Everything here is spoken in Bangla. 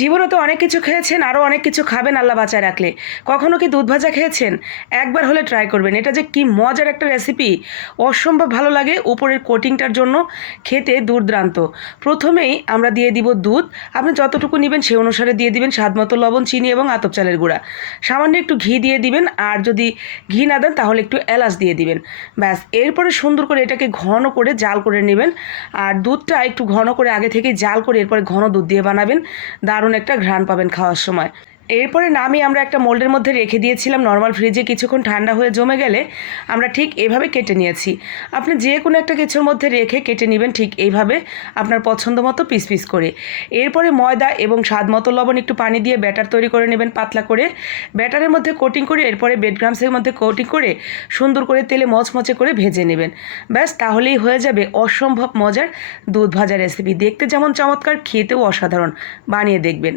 জীবনে তো অনেক কিছু খেয়েছেন, আরও অনেক কিছু খাবেন আল্লাহ বাঁচায় রাখলে। কখনো কি দুধ ভাজা খেয়েছেন? একবার হলে ট্রাই করবেন। এটা যে কি মজার একটা রেসিপি অসম্ভব ভালো লাগে উপরের কোটিংটার জন্য খেতে দুর্দান্ত। প্রথমেই আমরা দিয়ে দিব দুধ। আপনি যতটুকু নেবেন সে অনুসারে দিয়ে দিবেন স্বাদ মতো লবণ, চিনি এবং আতপ চালের গুঁড়া। সামান্য একটু ঘি দিয়ে দিবেন আর যদি ঘি না দেন তাহলে একটু এলাচ দিয়ে দিবেন। ব্যাস, এরপরে সুন্দর করে এটাকে ঘন করে জাল করে নেবেন। আর দুধটা একটু ঘন করে আগে থেকে জাল করে এরপরে ঘন দুধ দিয়ে বানাবেন। দারুণ একটা ঘ্রাণ পাবেন খাওয়ার সময়। এরপরে নামিয়ে আমরা একটা মোল্ডের মধ্যে রেখে দিয়েছিলাম নর্মাল ফ্রিজে কিছুক্ষণ ঠান্ডা হয়ে জমে গেলে আমরা ঠিক এভাবে কেটে নিয়েছি। আপনি যে কোনো একটা কিছুর মধ্যে রেখে কেটে নেবেন ঠিক এইভাবে আপনার পছন্দ মতো পিস পিস করে। এরপরে ময়দা এবং স্বাদ মতো লবণ একটু পানি দিয়ে ব্যাটার তৈরি করে নেবেন পাতলা করে। ব্যাটারের মধ্যে কোটিং করে এরপরে বেডগ্রামসের মধ্যে কোটিং করে সুন্দর করে তেলে মচমচে করে ভেজে নেবেন। ব্যাস, তাহলেই হয়ে যাবে অসম্ভব মজার দুধ ভাজা রেসিপি। দেখতে যেমন চমৎকার, খেতেও অসাধারণ। বানিয়ে দেখবেন।